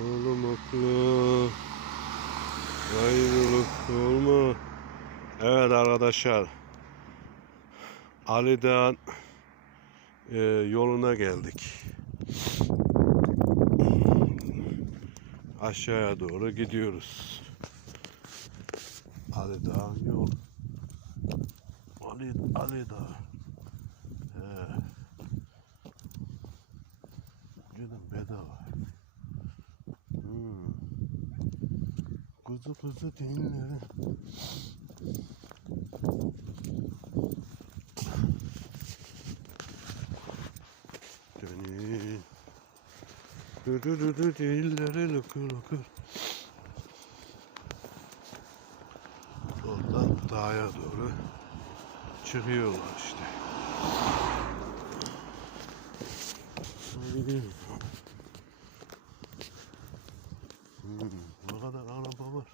Oğlum aklı. Ayrılık olma. Evet arkadaşlar. Ali Dağ'ın e, yoluna geldik. Aşağıya doğru gidiyoruz. Ali Dağ'ın yol. Ali, Ali Dağ. Canım bedava. Kuzu kuzu dinleri. Dönün. Dü dü dü dü dilleri lukur lukur. Oradan dağa doğru çıkıyorlar işte. Hmm, Dolanan anam var.